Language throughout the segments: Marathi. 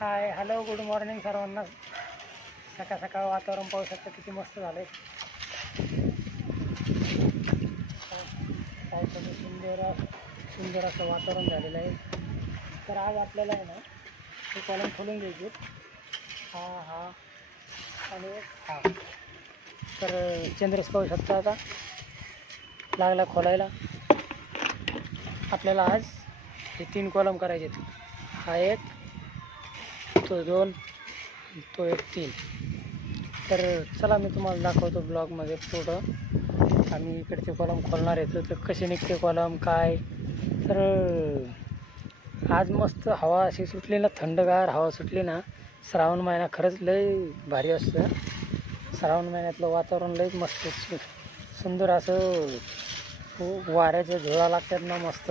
हाय हॅलो गुड मॉर्निंग सर्वांना. सकाळ सकाळ वातावरण पाहू शकता किती मस्त झालं आहे. पावसाचं सुंदर असं वातावरण झालेलं आहे. तर आज आपल्याला आहे ना हे कॉलम खोलून घ्यायचे. हा आणि हा. तर चंद्रच पाहू शकता आता लागला खोलायला. आपल्याला आज हे 3 कॉलम करायचे. हा एक, तो 2, तो एक 3. तर चला मी तुम्हाला दाखवतो ब्लॉगमध्ये पुढं आम्ही इकडचे कॉलम खोलणार आहे. तर कसे निघते कॉलम काय. तर आज मस्त हवा अशी सुटली ना, थंडगार हवा सुटली ना. श्रावण महिना खरंच लय भारी असतं. श्रावण महिन्यातलं वातावरण लयच मस्त सुंदर असं वाऱ्याच्या झुळा लागतात ना मस्त.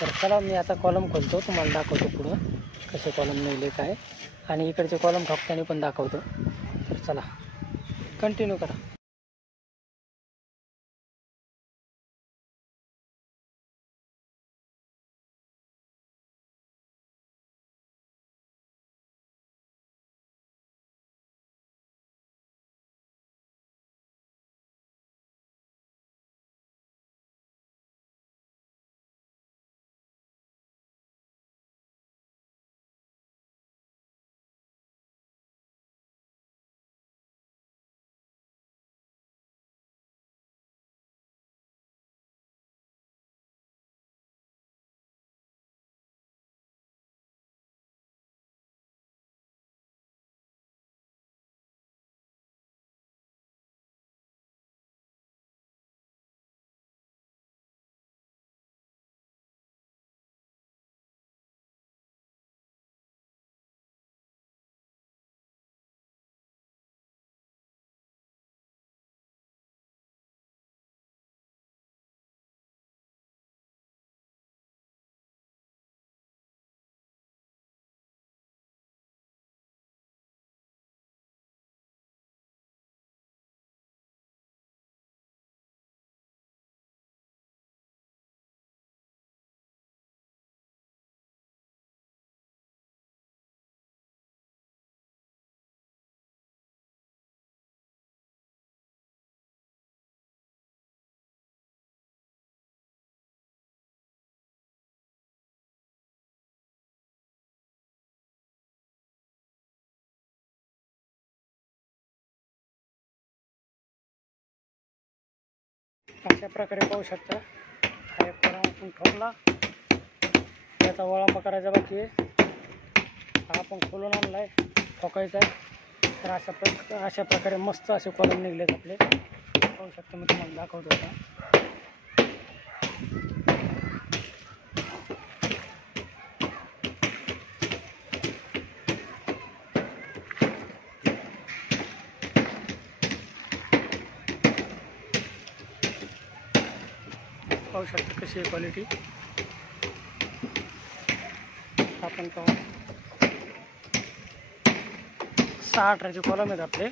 तर चला मी आता कॉलम खोलतो, तुम्हाला दाखवतो पुढं कसे कॉलम निघले काय, आणि इकडचे कॉलम ठोकताना पण दाखवतो. तर चला कंटिन्यू करा. अशा प्रकारे पाहू शकता. हा एक कॉलम आपण ठोकला, त्याचा वळंबा करायचा बाकी आहे. हा आपण खोलून आणला आहे, ठोकायचा आहे. तर अशा प्रकारे मस्त असे कॉलम निघलेत आपले. पाहू शकता, मी तुम्हाला दाखवतो आता. पाहू शकता कशी आहे क्वालिटी. आपण पाहू 6-18 कॉलम आहेत आपले.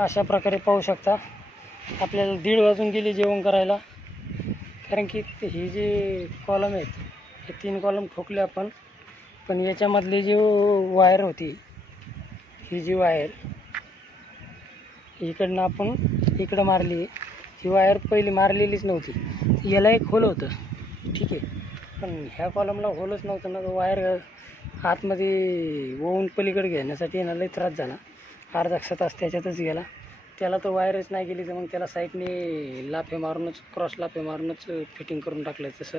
अशा प्रकारे पाहू शकता. आपल्याला 1:30 वाजून गेली जेवण करायला, कारण की हे जे कॉलम आहेत हे 3 कॉलम ठोकले आपण. पण याच्यामधली जी वायर होती, ही जी वायर इकडनं आपण इकडं मारली, ही वायर पहिली मारलेलीच नव्हती. याला एक होल होतं, ठीक आहे, पण ह्या कॉलमला होलच नव्हतं ना. वायर आतमध्ये ओवून पलीकडे घेण्यासाठी यांना लई त्रास झाला. अर्धा तास त्याच्यातच गेला. त्याला तो वायरच नाही गेली, तर मग त्याला साईडने लाफे मारूनच, क्रॉस लाफे मारूनच फिटिंग करून टाकलं तसं.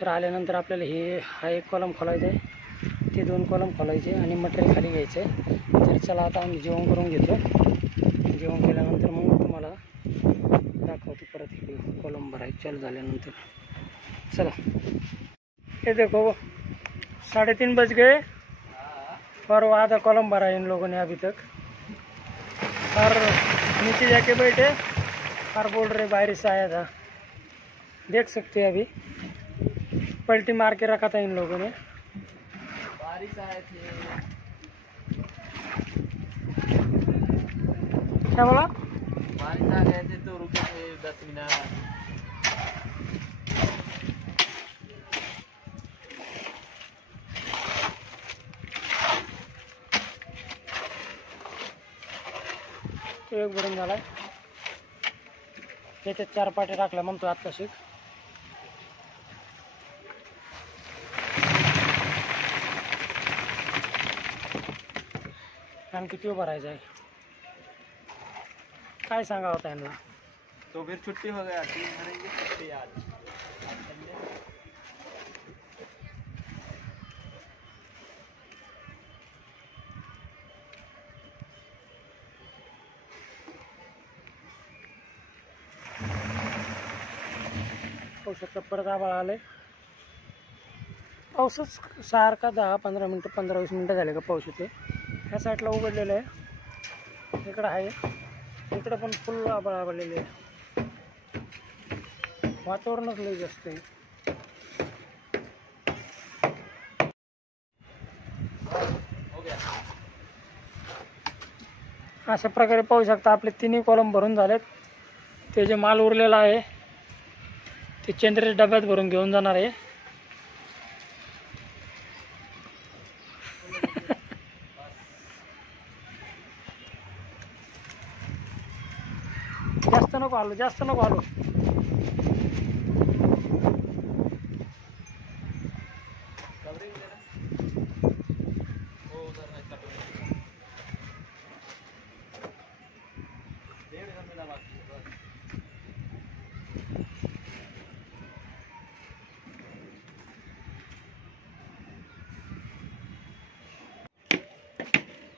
तर आल्यानंतर आपल्याला हा एक कॉलम खोलायचा आहे, ते 2 कॉलम खोलायचे आणि मटेरियल खाली घ्यायचं आहे. तर चला आता आम्ही जेवण करून घेतो. जेवण केल्यानंतर मग तुम्हाला दाखवतो परत हे कॉलम भरायचं चालू झाल्यानंतर. चला. ये देखो 3:30 बज गए और वो आधा कॉलम भरा इन लोगों ने अभी तक, और नीचे जाके बैठे और बोल रहे बारिश आया था. देख सकते हैं अभी पलटी मार के रखा था इन लोगों ने. बारिश आए थे. क्या बोला? बारिश आ गए थे तो रुके थे 10 मिनट. तो एक भरून झाला. त्याच्यात 4 पाट्या टाकल्या म्हणतो आत्ता शिक. आणखी तो भरायचा आहे. काय सांगा होता यांना. तो फिर छुट्टी हो गया. 3 भरेंगे छुट्टी आज. पाहू शकता परत आभाळ आले. पाऊसच सारखा 10-15 मिनटं, 15-20 मिनटं झाले का पाऊस येते. ह्या साईडला उघडलेलं आहे, इकडं आहे, इकडं पण फुल आभाळ आलेले आहे. वातावरणच लई जास्त आहे. अशा प्रकारे पाहू शकता आपले 3 कॉलम भरून झालेत. ते जे माल उरलेला आहे ते चंद्रेच्या डब्यात भरून घेऊन जाणार आहे. जास्त नको आलो, जास्त नको आलो.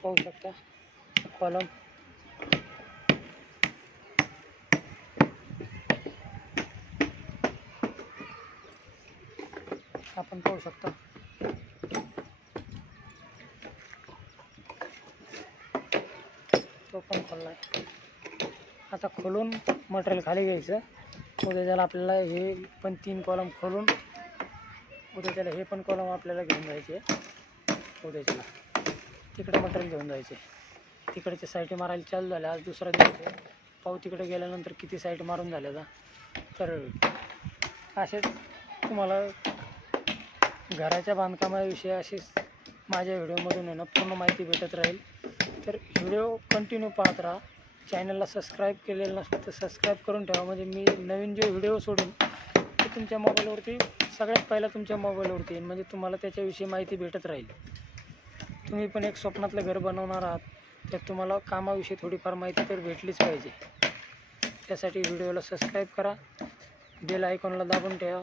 पाहू शकता कॉलम आपण पाहू शकता. तो पण खोलला आहे. आता खोलून मटेरियल खाली घ्यायचं. उद्या त्याला आपल्याला हे पण 3 कॉलम खोलून उद्या त्याला हे पण कॉलम आपल्याला घेऊन जायचे. उद्या त्याला तिकडे मटेरियल घेऊन जायचे. तिकडचे साईट मारायला चालू झाले. आज दुसरा दिवस आहे. पाहू तिकडे गेल्यानंतर किती साईट मारून झाल्या का. तर असेच तुम्हाला घराच्या बांधकामाविषयी अशीच माझ्या व्हिडिओमधून आहे ना पूर्ण माहिती भेटत राहील. तर व्हिडिओ कंटिन्यू पाहत राहा. चॅनलला सबस्क्राईब केलेलं नसतं तर सबस्क्राईब करून ठेवा, म्हणजे मी नवीन जे व्हिडिओ सोडून ते तुमच्या मोबाईलवरती सगळ्यात पहिला तुमच्या मोबाईलवरती येईल, म्हणजे तुम्हाला त्याच्याविषयी माहिती भेटत राहील. तुम्ही पण एक स्वप्नातलं घर बनवणार आहात, त्यात तुम्हाला कामाविषयी थोडीफार माहिती तर भेटलीच पाहिजे. त्यासाठी व्हिडिओला सबस्क्राईब करा, बेल आयकॉनला दाबून ठेवा.